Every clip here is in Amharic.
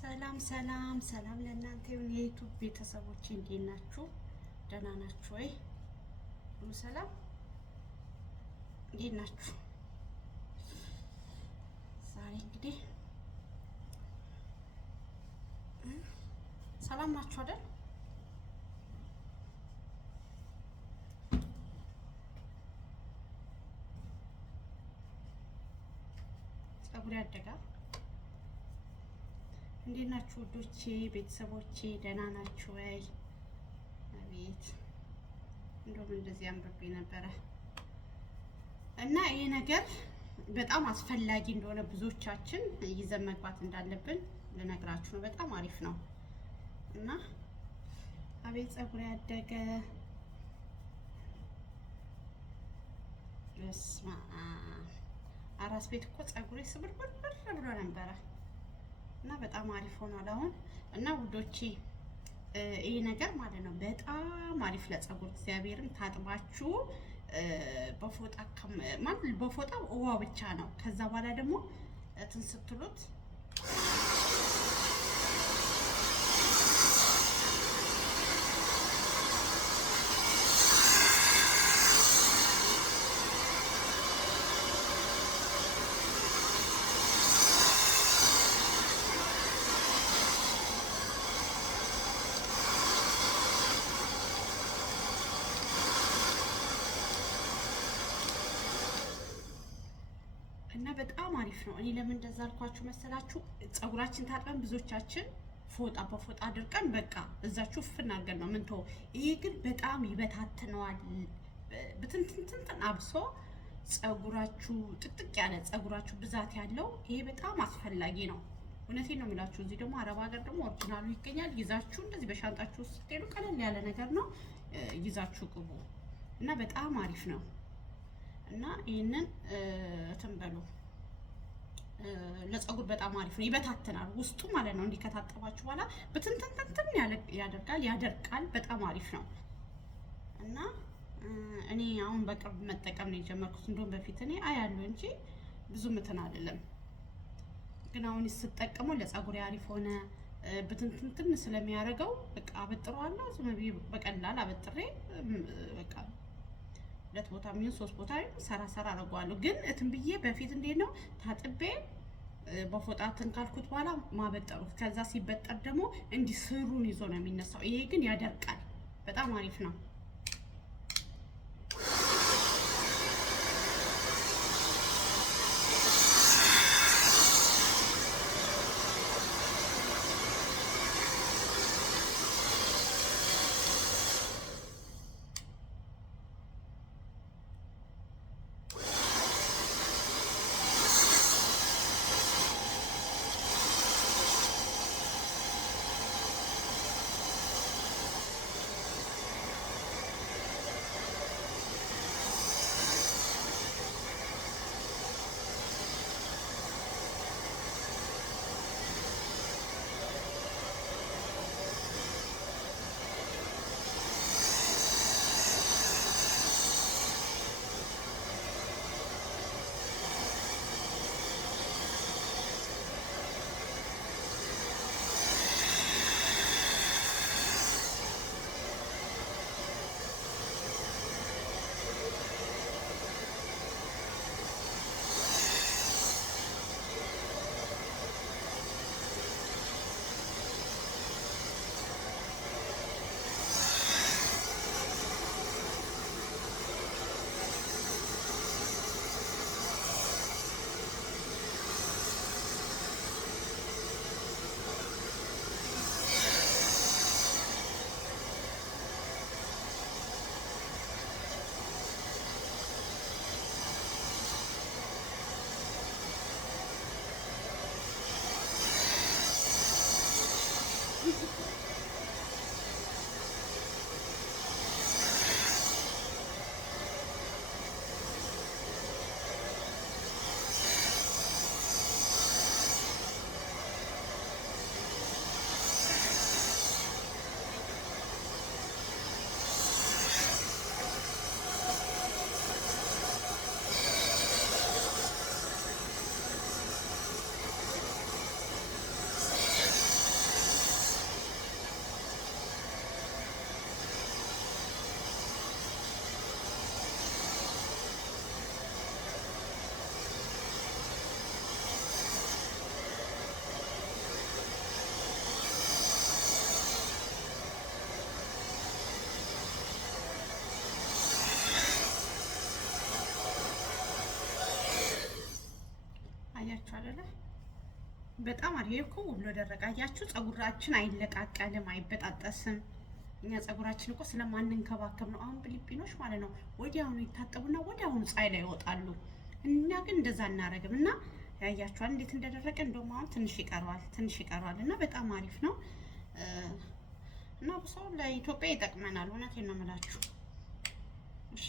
ሰላም ሰላም ሰላም ለእናንተ ይሁን የዩቲዩብ ቤተሰቦች፣ እንዴት ናችሁ? ደህና ናችሁ ወይ? ሁሉ ሰላም? እንዴት ናችሁ? ዛሬ እንግዲህ ሰላም ናችሁ አይደል? ጸጉር ያደጋ እንዴት ናችሁ ውዶቼ ቤተሰቦቼ? ደህና ናችሁ ወይ? አቤት እንደውም እንደዚህ አምሮብኝ ነበረ እና ይሄ ነገር በጣም አስፈላጊ እንደሆነ ብዙዎቻችን ይዘን መግባት እንዳለብን ልነግራችሁ ነው። በጣም አሪፍ ነው እና አቤት ጸጉር ያደገ በስመ አብ አራስ ቤት እኮ ጸጉሬ ስብርብር ብሎ ነበረ እና በጣም አሪፍ ሆኗል አሁን። እና ውዶቼ ይሄ ነገር ማለት ነው በጣም አሪፍ ለጸጉር እግዚአብሔርን ታጥባችሁ በፎጣ ማለት በፎጣ ውሃ ብቻ ነው። ከዛ በኋላ ደግሞ እንትን ስትሉት እና በጣም አሪፍ ነው። እኔ ለምን እንደዛ አልኳችሁ መሰላችሁ? ጸጉራችን ታጥበን ብዙዎቻችን ፎጣ በፎጣ አድርቀን በቃ እዛችሁ ፍና አድርገን ነው ምን ተው። ይሄ ግን በጣም ይበታትነዋል ብትንትንትን አብሶ ጸጉራችሁ ጥቅጥቅ ያለ ጸጉራችሁ ብዛት ያለው ይሄ በጣም አስፈላጊ ነው። እውነቴን ነው የሚላችሁ። እዚህ ደግሞ አረብ ሀገር ደግሞ ኦሪጂናሉ ይገኛል። ይዛችሁ እንደዚህ በሻንጣችሁ ውስጥ ስትሄዱ ቀለል ያለ ነገር ነው ይዛችሁ ቅቡ እና በጣም አሪፍ ነው። እና ይሄንን ተንበሉ ለጸጉር በጣም አሪፍ ነው። ይበታተናል ውስጡ ማለት ነው። እንዲከታተባችሁ በኋላ በትንተንተን ያደርጋል ያደርቃል። በጣም አሪፍ ነው። እና እኔ አሁን በቅርብ መጠቀም ነው የጀመርኩት። እንደውም በፊት እኔ አያለሁ እንጂ ብዙ እንትን አይደለም፣ ግን አሁን ስጠቀመው ለጸጉር አሪፍ ሆነ። በትንተንተን ስለሚያደርገው በቃ አበጥረዋለሁ። ዝም ብዬ በቀላል አበጥሬ በቃ ሁለት ቦታ ምን ሶስት ቦታ ሰራ አደርገዋለሁ። ግን እንትን ብዬ በፊት እንዴት ነው ታጥቤ በፎጣ እንትን ካልኩት በኋላ ማበጠሩ። ከዛ ሲበጠር ደግሞ እንዲህ ስሩን ይዞ ነው የሚነሳው። ይሄ ግን ያደርቃል። በጣም አሪፍ ነው። በጣም አሪፍ እኮ ሁሉ ደረቀ። አያችሁ ፀጉራችን አይለቃቀልም፣ አይበጣጠስም። እኛ ፀጉራችን እኮ ስለማንንከባከብ ነው። አሁን ፊሊፒኖች ማለት ነው ወዲያውኑ ይታጠቡና ወዲያውኑ ፀሐይ ላይ ይወጣሉ። እኛ ግን እንደዛ እናረግም እና ያያችኋል እንዴት እንደደረቀ። እንደውም አሁን ትንሽ ይቀረዋል እና በጣም አሪፍ ነው እና ሰው ለኢትዮጵያ ይጠቅመናል። እውነቴን ነው የምላችሁ። እሺ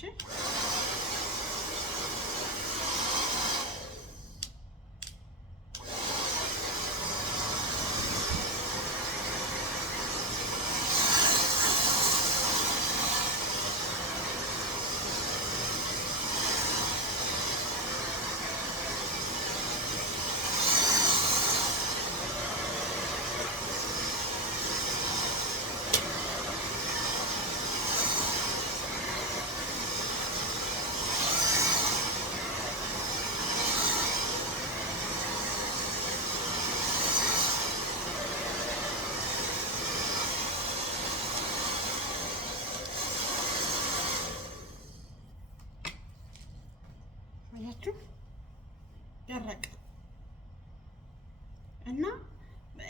አያችሁ ደረቅ እና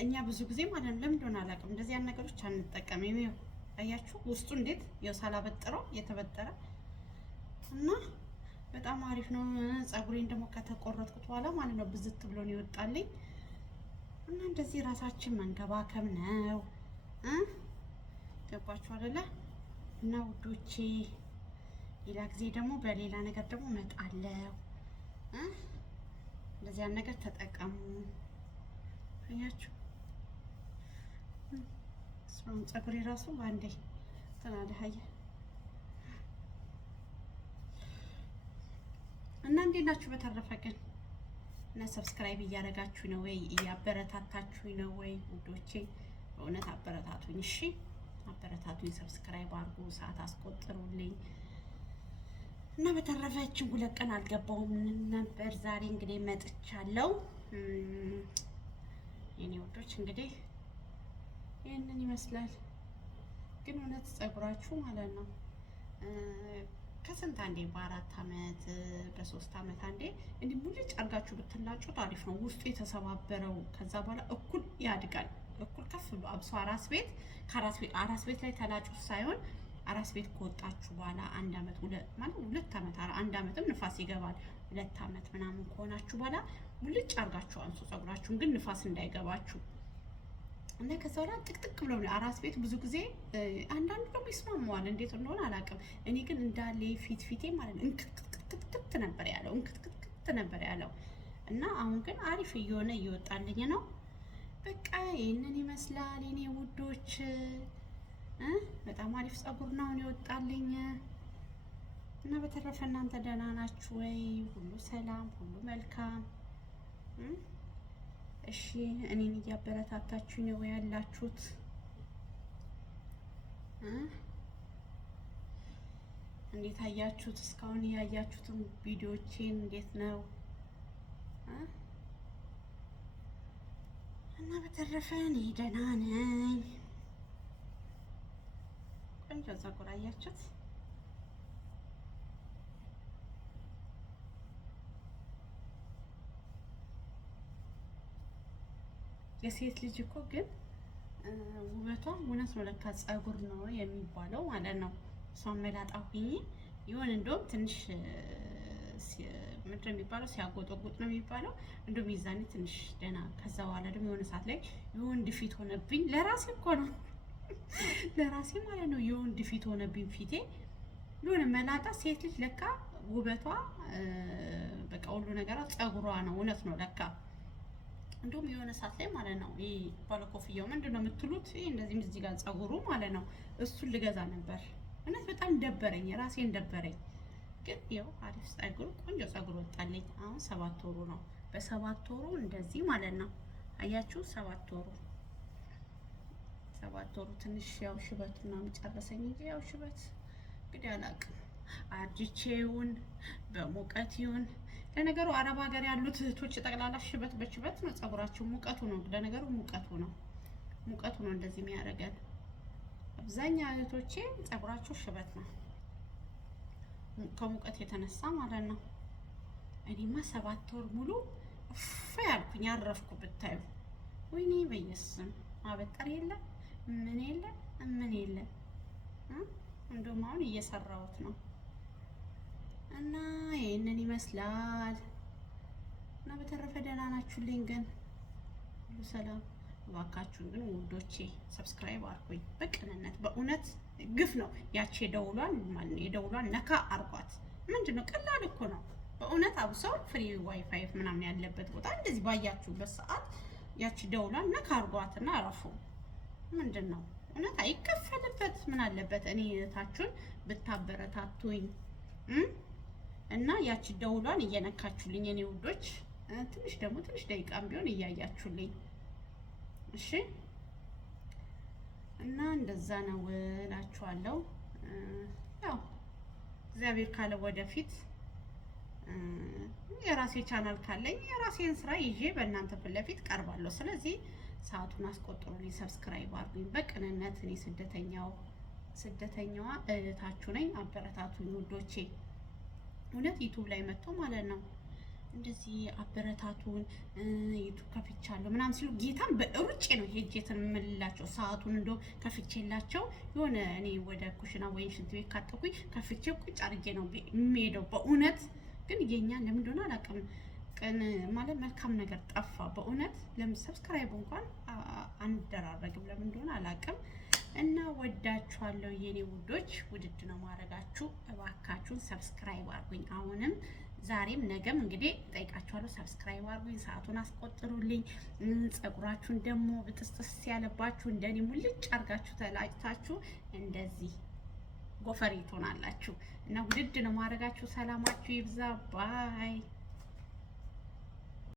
እኛ ብዙ ጊዜ ማለት ነው ለምን እንደሆነ አላውቅም እንደዚህ ያን ነገሮች አንጠቀምም። ይኸው አያችሁ ውስጡ እንዴት ያው ሳላበጥረው የተበጠረ እና በጣም አሪፍ ነው። ፀጉሬን ደግሞ ከተቆረጥኩት በኋላ ማለት ነው ብዝት ብሎ ነው ይወጣልኝ እና እንደዚህ ራሳችን መንከባከብ ነው። ገባችሁ አይደለ? እና ውዶቼ ሌላ ጊዜ ደግሞ በሌላ ነገር ደግሞ እመጣለሁ። እንደዚህ ያን ነገር ተጠቀሙ። አያችሁ ፀጉሬ ራሱ አንዴ ተናደሃየ እና እንዴት ናችሁ? በተረፈ ግን እና ሰብስክራይብ እያደረጋችሁ ነው ወይ? እያበረታታችሁኝ ነው ወይ? ውዶቼ በእውነት አበረታቱኝ። እሺ አበረታቱኝ፣ ሰብስክራይብ አድርጉ፣ ሰዓት አስቆጥሩልኝ። እና በተረፈ እችን 2 ቀን አልገባሁም ነበር። ዛሬ እንግዲህ መጥቻለሁ። የኔ ውዶች እንግዲህ ይህንን ይመስላል። ግን እውነት ፀጉራችሁ ማለት ነው ከስንት አንዴ በ4 አመት በ3 አመት አንዴ እንዲህ ሙልጭ አድርጋችሁ ብትላጩት አሪፍ ነው። ውስጡ የተሰባበረው ከዛ በኋላ እኩል ያድጋል፣ እኩል ከፍ ብሎ አብሶ አራስ ቤት ላይ ተላጩት ሳይሆን አራስ ቤት ከወጣችሁ በኋላ 1 አመት ማለት 2 አመት 1 አመትም ንፋስ ይገባል። 2 አመት ምናምን ከሆናችሁ በኋላ ሙልጭ አድርጋችሁ አንሱ ፀጉራችሁን፣ ግን ንፋስ እንዳይገባችሁ እና ከዛ በኋላ ጥቅጥቅ ብሎ ነው አራስ ቤት ብዙ ጊዜ። አንዳንዱ ደግሞ ይስማማዋል፣ እንዴት እንደሆነ አላውቅም። እኔ ግን እንዳለ ፊቴ ማለት ነው እንክትክትክት ነበር ያለው እና አሁን ግን አሪፍ እየሆነ እየወጣልኝ ነው። በቃ ይሄንን ይመስላል የኔ ውዶች። በጣም አሪፍ ፀጉር ነው አሁን ይወጣልኝ እና በተረፈ እናንተ ደህና ናችሁ ወይ? ሁሉ ሰላም፣ ሁሉ መልካም? እሺ እኔን እያበረታታችሁ ነው ያላችሁት? እንዴት አያችሁት? እስካሁን ያያችሁትን ቪዲዮዎቼን እንዴት ነው? እና በተረፈ እኔ ደህና ነኝ። ቆንጆ ፀጉር አያችሁት? የሴት ልጅ እኮ ግን ውበቷ እውነት ነው ለካ ፀጉር ነው የሚባለው ማለት ነው። እሷን መላጣ ሁኚ ይሁን እንደውም ትንሽ ምንድን ነው የሚባለው ሲያጎጠጉጥ ነው የሚባለው። እንደውም ይዛኔ ትንሽ ደህና፣ ከዛ በኋላ ደግሞ የሆነ ሰዓት ላይ የወንድ ፊት ሆነብኝ። ለራሴ እኮ ነው ለራሴ ማለት ነው የወንድ ፊት ሆነብኝ ፊቴ። የሆነ መላጣ ሴት ልጅ ለካ ውበቷ በቃ ሁሉ ነገሯ ፀጉሯ ነው። እውነት ነው ለካ። እንደውም የሆነ ሰዓት ላይ ማለት ነው ይሄ ባለ ኮፍያው ምንድን ነው የምትሉት? ይሄ እንደዚህም እዚህ ጋር ፀጉሩ ማለት ነው እሱን ልገዛ ነበር። እውነት በጣም ደበረኝ፣ ራሴን ደበረኝ። ግን ያው አሪፍ ፀጉር፣ ቆንጆ ፀጉር ወጣልኝ። አሁን 7 ወሩ ነው። በ7 ወሩ እንደዚህ ማለት ነው አያችሁ። 7 ወሩ ትንሽ ያው ሽበት ምናምን ጨረሰኝ እንጂ ያው ሽበት እንግዲህ አላውቅም አርጅቼውን በሙቀት ይሁን። ለነገሩ አረብ ሀገር ያሉት እህቶች ጠቅላላ ሽበት በሽበት ነው ፀጉራቸው። ሙቀቱ ነው ለነገሩ ሙቀቱ ነው እንደዚህ የሚያደርገን። አብዛኛው እህቶቼ ፀጉራቸው ሽበት ነው ከሙቀት የተነሳ ማለት ነው። እኔማ 7 ወር ሙሉ ያልኩኝ ያረፍኩ ብታዩ። ወይኔ በየስም ማበጠር የለ ምን የለ ምን የለ። እንደውም አሁን እየሰራሁት ነው እና ይሄንን ይመስላል። እና በተረፈ ደህና ናችሁልኝ? ግን ሁሉ ሰላም? እባካችሁን ግን ውዶቼ ሰብስክራይብ አድርጉኝ በቅንነት። በእውነት ግፍ ነው። ያቺ የደውሏን ነካ አርጓት። ምንድነው? ቀላል እኮ ነው በእውነት። አብሰው ፍሪ ዋይፋይ ምናምን ያለበት ቦታ እንደዚህ ባያችሁበት ሰዓት ያቺ ደውሏን ነካ አርጓትና አረፉ። ምንድነው? እውነት አይከፈልበት ምን አለበት? እኔ እህታችሁን ብታበረታቱኝ እና ያቺ ደውሏን እየነካችሁልኝ የኔ ውዶች፣ ትንሽ ደቂቃም ቢሆን እያያችሁልኝ እሺ። እና እንደዛ ነው እላችኋለሁ። ያው እግዚአብሔር ካለ ወደፊት የራሴ ቻናል ካለኝ የራሴን ስራ ይዤ በእናንተ ፊት ለፊት ቀርባለሁ። ስለዚህ ሰዓቱን አስቆጥሩልኝ፣ ሰብስክራይብ አድርጉኝ በቅንነት። እኔ ስደተኛዋ እህታችሁ ነኝ። አበረታቱኝ ውዶቼ። እውነት ዩቲዩብ ላይ መጥቶ ማለት ነው እንደዚህ አበረታቱን፣ ዩቲዩብ ከፍቻለሁ ምናምን ሲሉ ጌታን በሩጬ ነው ሄጄትን የምልላቸው። ሰዓቱን እንደው ከፍቼላቸው የሆነ እኔ ወደ ኩሽና ወይም ሽንት ቤት ካጠኩኝ ከፍቼ ቁጭ አድርጌ ነው የምሄደው። በእውነት ግን የኛ ለምን እንደሆነ አላውቅም፣ ቀን ማለት መልካም ነገር ጠፋ። በእውነት ለምን ሰብስክራይብ እንኳን አንደራረግም፣ ለምን እንደሆነ አላውቅም። እና ወዳችኋለሁ የኔ ውዶች፣ ውድድ ነው ማድረጋችሁ። እባካችሁን ሰብስክራይብ አድርጉኝ። አሁንም ዛሬም ነገም እንግዲህ ጠይቃችኋለሁ። ሰብስክራይብ አድርጉኝ፣ ሰዓቱን አስቆጥሩልኝ። ፀጉራችሁን ደግሞ ብጥስጥስ ያለባችሁ እንደኔ ሙልጭ አድርጋችሁ ተላጭታችሁ እንደዚህ ጎፈሬ ትሆናላችሁ። እና ውድድ ነው ማድረጋችሁ። ሰላማችሁ ይብዛ ባይ